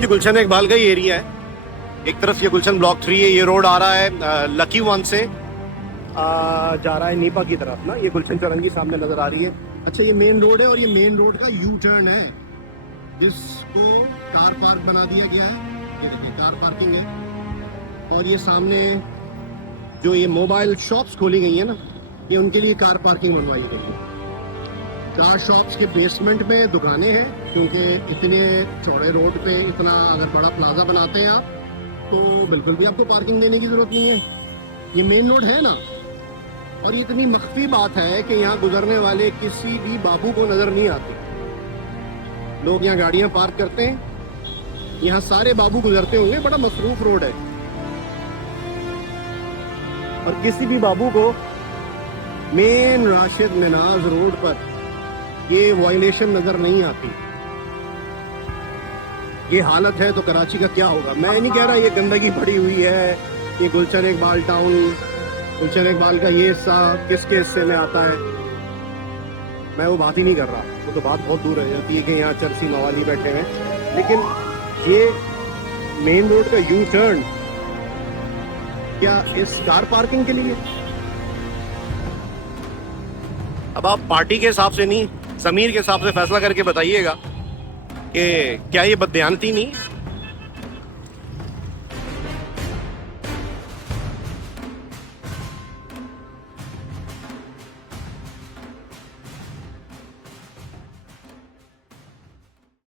साहब ये गुलशन इकबाल का ही एरिया है। एक तरफ ये गुलशन ब्लॉक 3 है, ये रोड आ रहा है लकी वन से जा रहा है नीपा की तरफ ना। ये गुलशन चौरंगी सामने नजर आ रही है। अच्छा ये मेन रोड है और ये मेन रोड का यू टर्न है जिसको कार पार्क बना दिया गया है। ये देखिए कार पार्किंग है और ये सामने जो ये मोबाइल शॉप्स खोली गई है ना, ये उनके लिए कार पार्किंग बनवाई गई है। कार शॉप्स के बेसमेंट में दुकानें हैं क्योंकि इतने चौड़े रोड पे इतना अगर बड़ा प्लाजा बनाते हैं आप तो बिल्कुल भी आपको पार्किंग देने की जरूरत नहीं है। ये मेन रोड है ना, और ये इतनी मख्फी बात है कि यहाँ गुजरने वाले किसी भी बाबू को नजर नहीं आती। लोग यहाँ गाड़ियां पार्क करते हैं, यहाँ सारे बाबू गुजरते होंगे। बड़ा मसरूफ रोड है और किसी भी बाबू को मेन राशिद मिनाज रोड पर ये वायलेशन नजर नहीं आती। ये हालत है तो कराची का क्या होगा। मैं नहीं कह रहा ये गंदगी पड़ी हुई है, ये गुलशन इकबाल टाउन, गुलशन इकबाल का ये हिस्सा किसके हिस्से में आता है, मैं वो बात ही नहीं कर रहा। वो तो बात बहुत दूर रह जाती है कि यहाँ चरसी मवाली बैठे हैं। लेकिन ये मेन रोड का यू टर्न क्या इस कार पार्किंग के लिए? अब आप पार्टी के हिसाब से नहीं, ज़मीर के हिसाब से फैसला करके बताइएगा कि क्या ये बददियानती नहीं।